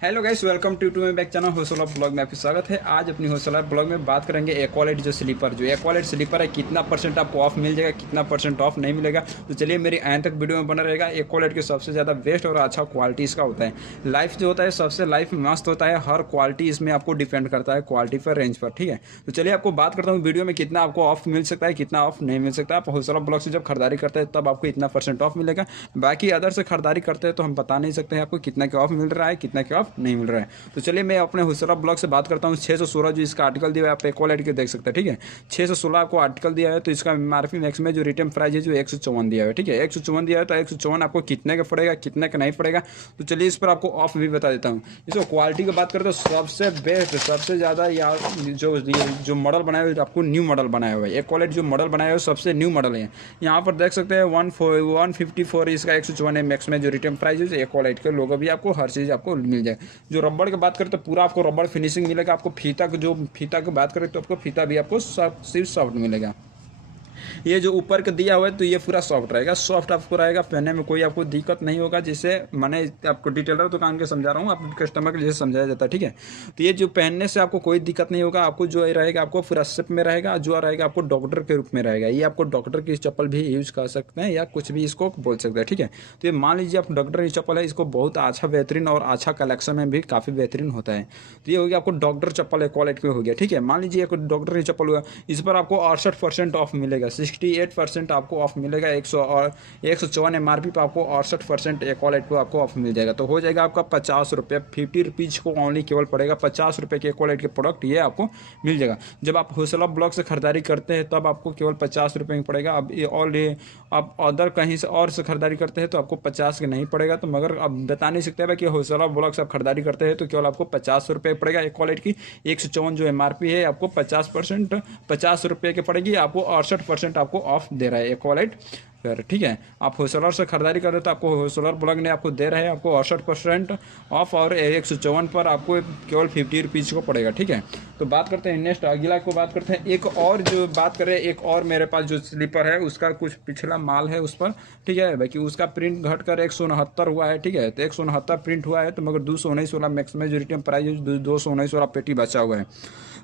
Hello guys, welcome to my back channel होसला blog में आपका स्वागत है। आज अपनी होसला ब्लॉग में बात करेंगे एक्वालिटी जो एक्वालिटी स्लीपर है, कितना परसेंट आपको ऑफ मिल जाएगा, कितना परसेंट ऑफ नहीं मिलेगा। तो चलिए मेरी एंड तक वीडियो में बना रहेगा। एक्वालिटी के सबसे ज़्यादा बेस्ट और अच्छा क्वालिटी इसका होता है। लाइफ जो होता है सबसे लाइफ मस्त होता है। हर क्वालिटी इसमें आपको डिपेंड करता है क्वालिटी पर, रेंज पर। ठीक है, तो चलिए आपको बात करता हूँ वीडियो में कितना आपको ऑफ मिल सकता है, कितना ऑफ नहीं मिल सकता। आप होसला ब्लॉग से जब खरीदारी करते हैं तब आपको इतना परसेंट ऑफ मिलेगा। बाकी अदर से खरीदारी करते हैं तो हम बता नहीं सकते हैं आपको कितना के ऑफ मिल रहा है, कितना के ऑफ नहीं मिल रहा है। तो चलिए मैं अपने हुसरा ब्लॉग से बात करता हूँ। 616 जो इसका आर्टिकल दिया है, आप एक्वालिटी के देख सकते हैं। ठीक है, 616 आपको आर्टिकल दिया है। तो इसका एमआरपी मैक्स में जो रिटेल प्राइस है जो 154 दिया है। ठीक है, 154 दिया है। तो 154 आपको कितने का पड़ेगा, कितने का नहीं पड़ेगा। तो चलिए इस पर आपको ऑफ भी बता देता हूँ। इसको क्वालिटी की बात करें तो सबसे बेस्ट, सबसे ज़्यादा या जो मॉडल बनाया हुआ है, आपको न्यू मॉडल बनाया हुआ है। एक्वालिटी जो मॉडल बनाया हुआ है सबसे न्यू मॉडल है। यहाँ पर देख सकते हैं 154 इसका 154 है मैक्स में जो रिटेल प्राइस है। एक्वालिटी के लोगो भी आपको हर चीज़ आपको मिल जाए। जो रबड़ की बात करें तो पूरा आपको रबड़ फिनिशिंग मिलेगा। आपको फीता की बात करें तो आपको फीता भी आपको सिर्फ सॉफ्ट मिलेगा। ये जो ऊपर का दिया हुआ है तो ये पूरा सॉफ्ट रहेगा, सॉफ्ट आपको रहेगा, पहनने में कोई आपको दिक्कत नहीं होगा। जिससे मैंने आपको डिटेलर दुकान के समझा रहा हूँ, आप कस्टमर के जैसे समझाया जाता है। ठीक है, तो ये जो पहनने से आपको कोई दिक्कत नहीं होगा। आपको जो रहेगा आपको पूरा सिप में रहेगा, जो रहेगा आपको डॉक्टर के रूप में रहेगा। ये आपको डॉक्टर की चप्पल भी यूज कर सकते हैं या कुछ भी इसको बोल सकते हैं। ठीक है, तो ये मान लीजिए आप डॉक्टर की चप्पल है, इसको बहुत अच्छा बेहतरीन और अच्छा कलेक्शन में भी काफ़ी बेहतरीन होता है। तो ये हो गया आपको डॉक्टर चप्पल है, क्वालिटी में हो गया। ठीक है, मान लीजिए एक डॉक्टर की चप्पल हुआ, इस पर आपको 68% ऑफ मिलेगा, 68% आपको ऑफ मिलेगा। 154 एमआरपी पर आपको 68% एक्वालिटी को आपको ऑफ मिल जाएगा। तो हो जाएगा आपका 50 रुपये, 50 रुपीज़ को ओनली केवल पड़ेगा। 50 रुपये के एक्वालिटी के प्रोडक्ट ये आपको मिल जाएगा। जब आप होसला ब्लॉक से खरीदारी करते हैं तब आपको केवल 50 रुपये में पड़ेगा। अब ये ऑलरेडी आप अदर कहीं से और से खरीदारी करते हैं तो आपको 50 के नहीं पड़ेगा। तो मगर अब बता नहीं सकते भाई कि होसला ब्लॉक से आप खरीदारी करते हैं तो केवल आपको 50 रुपये पड़ेगा। एक्वालिटी की 154 जो एमआरपी है आपको 50 रुपये की पड़ेगी। आपको 68% आपको ऑफ दे रहा है एक्वालाइट पर। ठीक है, आप होलसेलर से खरीदारी कर रहे हो तो आपको होलसेलर ब्लॉग ने आपको दे रहे हैं आपको 68% ऑफ और 154 पर आपको केवल 50 रुपीज़ को पड़ेगा। ठीक है, तो बात करते हैं नेक्स्ट अगला को बात करते हैं। एक और जो बात करें, एक और मेरे पास जो स्लीपर है उसका कुछ पिछला माल है उस पर। ठीक है, बाकी उसका प्रिंट घटकर 169 हुआ है। ठीक है, तो 169 प्रिंट हुआ है तो मगर 219 वाला मैक्स मेजोरिटी प्राइस 219 वाला पेटी बचा हुआ है।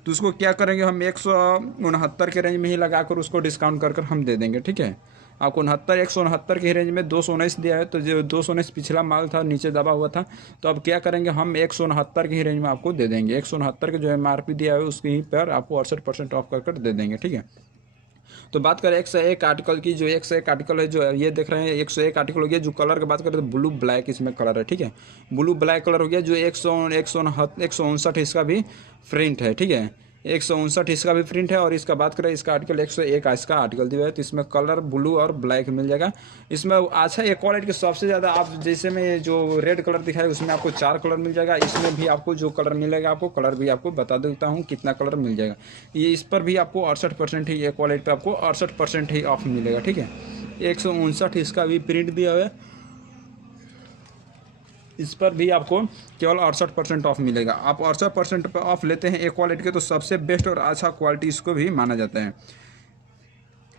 तो उसको क्या करेंगे हम 169 के रेंज में ही लगाकर उसको डिस्काउंट कर हम दे देंगे। ठीक है, आपको 169 के रेंज में 219 दिया है। तो जो 219 पिछला माल था नीचे दबा हुआ था, तो अब क्या करेंगे हम 169 के रेंज में आपको दे देंगे। 169 के जो एमआरपी दिया है उसके पर आपको 68% ऑफ कर दे देंगे। ठीक है, तो बात करें 101 आर्टिकल की। जो 101 आर्टिकल है जो ये देख रहे हैं 101 आर्टिकल हो गया। जो कलर की बात करें तो ब्लू ब्लैक इसमें कलर है। ठीक है, ब्लू ब्लैक कलर हो गया। जो 159 इसका भी प्रिंट है। ठीक है, 159 इसका भी प्रिंट है। और इसका बात करें इसका आर्टिकल 101 इसका आर्टिकल दिया है। तो इसमें कलर ब्लू और ब्लैक मिल जाएगा। इसमें अच्छा एक्वालिटी के सबसे ज़्यादा आप जैसे में जो रेड कलर दिखाए उसमें आपको 4 कलर मिल जाएगा। इसमें भी आपको जो कलर मिलेगा आपको कलर भी आपको बता देता हूँ कितना कलर मिल जाएगा। ये इस पर भी आपको 68% ही एक्वालिटी पर आपको 68% ही ऑफ मिलेगा। ठीक है, 159 इसका भी प्रिंट दिया हुआ है। इस पर भी आपको केवल 68% ऑफ मिलेगा। आप 68% पर ऑफ लेते हैं एक क्वालिटी के तो सबसे बेस्ट और अच्छा क्वालिटी इसको भी माना जाता है।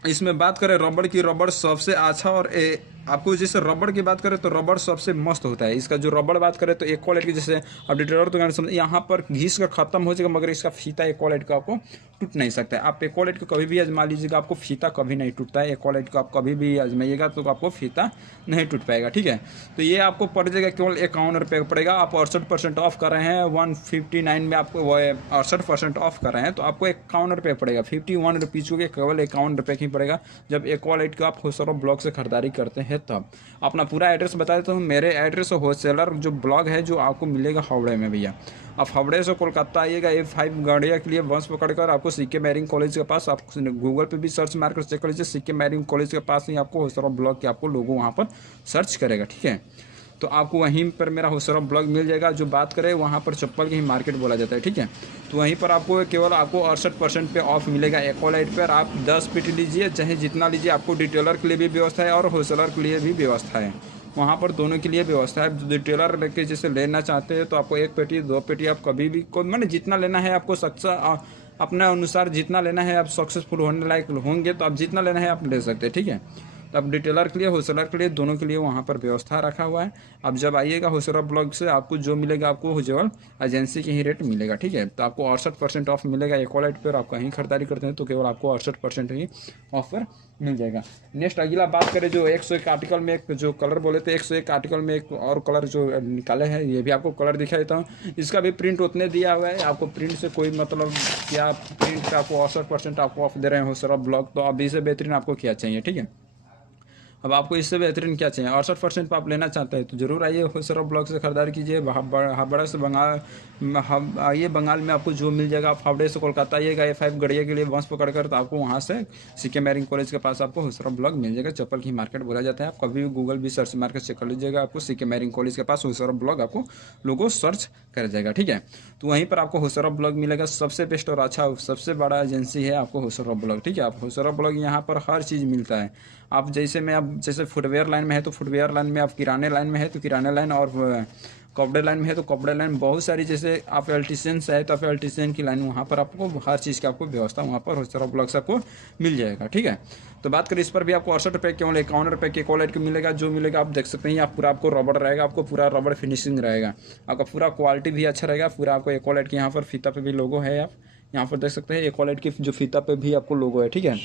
इसमें बात करें रबड़ की, रबड़ सबसे अच्छा और आपको जैसे रबड़ की बात करें तो रबड़ सबसे मस्त होता है। इसका जो रबड़ बात करें तो एक क्वालिटी की जैसे अब डिटेलर तो समझ यहाँ पर घिस का खत्म हो जाएगा, मगर इसका फीता एक क्वालिटी का आपको टूट नहीं सकता है। आप एक क्वालिटी को कभी भी आजमा लीजिएगा, आपको फीता कभी नहीं टूटता है। एक क्वालिटी को आप कभी भी आजमाइएगा तो आपको फीता नहीं टूट पाएगा। ठीक है, तो ये आपको पड़ जाएगा केवल 51 रुपये का पड़ेगा। आप 68% ऑफ कर रहे हैं, 159 में आपको 68% ऑफ कर रहे हैं तो आपको 51 रुपये पड़ेगा। 51 रुपीज़ को केवल 51 रुपये की पड़ेगा जब एक क्वालिटी का आप होलसेलर ब्लॉग से खरीदारी करते हैं तब। अपना पूरा एड्रेस बता देता हूँ। मेरे एड्रेस होलसेलर जो ब्लॉग है जो आपको मिलेगा हावड़े में भैया। आप हावड़े से कोलकाता आइएगा A5 गाड़िया के लिए बस पकड़कर आपको सीके मैरिंग कॉलेज के पास, आप गूगल पे भी सर्च मार कर चेक कर लीजिए। सीके मैरिंग कॉलेज के पास ही आपको होलसेलर ब्लॉग के आपको लोगों वहाँ पर सर्च करेगा। ठीक है, तो आपको वहीं पर मेरा होलसेलर ब्लॉग मिल जाएगा। जो बात करें वहाँ पर चप्पल की ही मार्केट बोला जाता है। ठीक है, तो वहीं पर आपको केवल आपको 68% पे ऑफ मिलेगा। एक्वालाइट पर आप 10 पेटी लीजिए चाहे जितना लीजिए, आपको डिटेलर के लिए भी व्यवस्था है और होलसेलर के लिए भी व्यवस्था है। वहाँ पर दोनों के लिए व्यवस्था है। डिटेलर लेके जैसे लेना चाहते हैं तो आपको 1 पेटी 2 पेटी आप कभी भी मैंने जितना लेना है आपको अपने अनुसार जितना लेना है, आप सक्सेसफुल होने लायक होंगे तो आप जितना लेना है आप ले सकते हैं। ठीक है, तो अब डिटेलर के लिए, होलसेलर के लिए, दोनों के लिए वहाँ पर व्यवस्था रखा हुआ है। अब जब आइएगा होलसेलर ब्लॉक से आपको जो मिलेगा आपको केवल एजेंसी के ही रेट मिलेगा, ठीक है। तो आपको 68% ऑफ मिलेगा एक्वालाइट पर। आप कहीं खरीदारी करते हैं तो केवल आपको 68% ही ऑफर मिल जाएगा। नेक्स्ट अगला बात करें जो 101 आर्टिकल में एक जो कलर बोले थे, 101 आर्टिकल में एक और कलर जो निकाले हैं, ये भी आपको कलर दिखा देता हूँ। इसका भी प्रिंट उतने दिया हुआ है, आपको प्रिंट से कोई मतलब क्या, प्रिंट पे आपको 68% आपको ऑफ दे रहे हो सर ब्लॉक, तो अभी से बेहतरीन आपको क्या चाहिए, ठीक है। अब आपको इससे बेहतरीन क्या चाहिए, 68% पर आप लेना चाहते हैं तो जरूर आइए होलसेलर ब्लॉक से खरीदारी कीजिए। हावड़ा से बंगाल आइए, बंगाल में आपको जो मिल जाएगा। आप हावड़े से कोलकाता आइएगा A5 गड़िया के लिए बस पकड़कर, तो आपको वहाँ से CK मैरिंग कॉलेज के पास आपको होलसेलर ब्लॉक मिल जाएगा। चप्पल की मार्केट बोला जाता है। आप कभी भी गूगल भी सर्च मार्केट चेक कर लीजिएगा, आपको CK मैरिंग कॉलेज के पास होलसेलर ब्लॉक आपको लोगो सर्च कर जाएगा, ठीक है। तो वहीं पर आपको होलसेलर ब्लॉक मिलेगा। सबसे बेस्ट और अच्छा सबसे बड़ा एजेंसी है आपको होलसेलर ब्लॉक, ठीक है। आप होलसेलर ब्लॉक यहाँ पर हर चीज़ मिलता है। आप जैसे फुटवेयर लाइन में है तो फुटवेयर लाइन में, आप किराने लाइन में है तो किराने लाइन, और कपड़े लाइन में है तो कपड़े लाइन, बहुत सारी, जैसे आप इलेक्ट्रीशियन से है तो आप इलेक्ट्रीशियन की लाइन, वहाँ पर आपको हर चीज़ की आपको व्यवस्था वहाँ पर होलसेलर ब्लॉक से आपको मिल जाएगा, ठीक है। तो बात करें इस पर भी आपको 68 रुपये केवल 51 रुपये के क्वालिटी मिलेगा। जो मिलेगा आप देख सकते हैं, आप पूरा आपको रबड़ रहेगा, आपको पूरा रबड़ फिनिशिंग रहेगा, आपका पूरा क्वालिटी भी अच्छा रहेगा। पूरा आपको एक्वालाइट के यहाँ पर फीता पे भी लोगो है, आप यहाँ पर देख सकते हैं एक्वालाइट की जो फीता पे भी आपको लोगो है, ठीक है।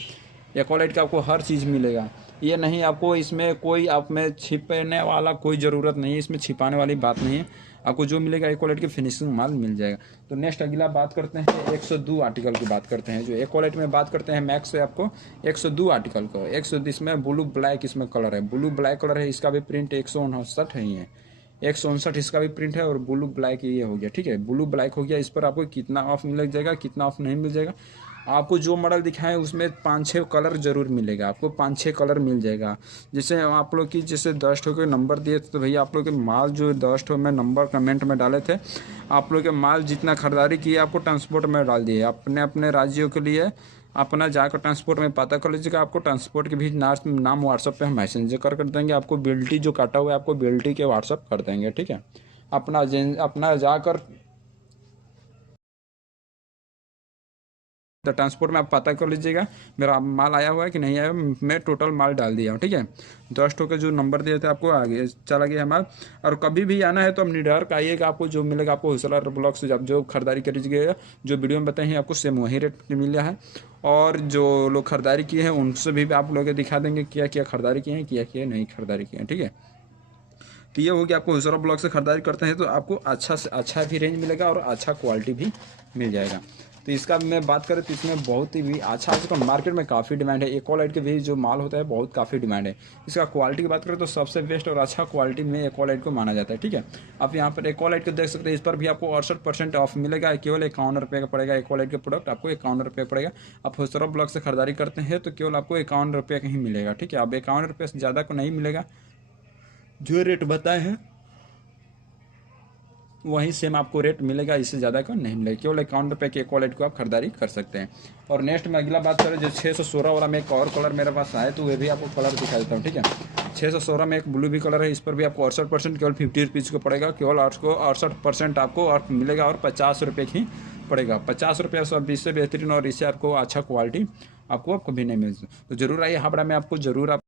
एक्वालाइट का आपको हर चीज़ मिलेगा। ये नहीं आपको इसमें कोई आप में छिपने वाला कोई ज़रूरत नहीं है, इसमें छिपाने वाली बात नहीं है। आपको जो मिलेगा एक्वालाइट की फिनिशिंग माल मिल जाएगा। तो नेक्स्ट अगला बात करते हैं 102 आर्टिकल की बात करते हैं। जो एक्वालाइट में बात करते हैं मैक्स से आपको 102 आर्टिकल को 102, इसमें ब्लू ब्लैक इसमें कलर है, ब्लू ब्लैक कलर है। इसका भी प्रिंट 159 है, ही है 159 इसका भी प्रिंट है, और ब्लू ब्लैक ये हो गया, ठीक है। ब्लू ब्लैक हो गया। इस पर आपको कितना ऑफ मिल जाएगा, कितना ऑफ नहीं मिल जाएगा, आपको जो मॉडल दिखाएं उसमें 5-6 कलर जरूर मिलेगा, आपको 5-6 कलर मिल जाएगा। जैसे आप लोग की जैसे 10 के नंबर दिए थे, तो भैया आप लोग के माल जो 10 में नंबर कमेंट में डाले थे, आप लोग के माल जितना खरीदारी किए आपको ट्रांसपोर्ट में डाल दिए। अपने अपने राज्यों के लिए अपना जाकर ट्रांसपोर्ट में पता कर लीजिएगा। आपको ट्रांसपोर्ट के भी नाम व्हाट्सअप पे हम मैसेंजर कर देंगे। आपको बिल्टी जो काटा हुआ है आपको बिल्टी के व्हाट्सअप कर देंगे, ठीक है। अपना जाकर तो ट्रांसपोर्ट में आप पता कर लीजिएगा मेरा माल आया हुआ है कि नहीं आया। मैं टोटल माल डाल दिया हूँ, ठीक है। 10 के जो नंबर दिए थे आपको आगे चला गया माल। और कभी भी आना है तो आप निडर आइएगा, आपको जो मिलेगा आपको होलसेलर ब्लॉक से जो खरीदारी करिएगा, जो वीडियो में बताए हैं आपको सेम वही रेट मिला है। और जो लोग खरीदारी किए हैं उनसे भी आप लोग दिखा देंगे क्या क्या खरीदारी किए हैं, क्या नहीं खरीदारी किए हैं, ठीक है। तो ये हो गया, आपको होलसेलर ब्लॉक से खरीदारी करते हैं तो आपको अच्छा से अच्छा भी रेंज मिलेगा और अच्छा क्वालिटी भी मिल जाएगा। तो इसका मैं बात करें तो इसमें बहुत ही भी अच्छा, इसका मार्केट में काफ़ी डिमांड है। एक्वालाइट के भी जो माल होता है बहुत काफ़ी डिमांड है। इसका क्वालिटी की बात करें तो सबसे बेस्ट और अच्छा क्वालिटी में एक्वालाइट को माना जाता है, ठीक है। आप यहाँ पर एक्वालाइट को देख सकते हैं, इस पर भी आपको 68% ऑफ मिलेगा। केवल 51 रुपये का पड़ेगा। एक्वालाइट के प्रोडक्ट आपको 51 रुपये पड़ेगा। आप होलसेलर ब्लॉक से खरीदारी करते हैं तो केवल आपको 51 रुपये का ही मिलेगा, ठीक है। अब 51 रुपये से ज़्यादा को नहीं मिलेगा। जो रेट बताए हैं वहीं सेम आपको रेट मिलेगा, इससे ज़्यादा का नहीं मिलेगा। केवल 51 रुपये के क्वालिटी को आप खरीदारी कर सकते हैं। और नेक्स्ट में अगला बात करें जो 616 वाला में एक और कलर मेरे पास आए तो वे भी आपको कलर दिखा देता हूँ, ठीक है। 616 में एक ब्लू भी कलर है। इस पर भी आपको 68% केवल 50 रुपीज़ को पड़ेगा। केवल आपको 68% आपको और मिलेगा और 50 रुपये ही पड़ेगा। 50 रुपये सब इससे बेहतरीन और इससे आपको अच्छा क्वालिटी आपको कभी नहीं मिलता। तो जरूर आइए हावड़ा में, आपको जरूर आप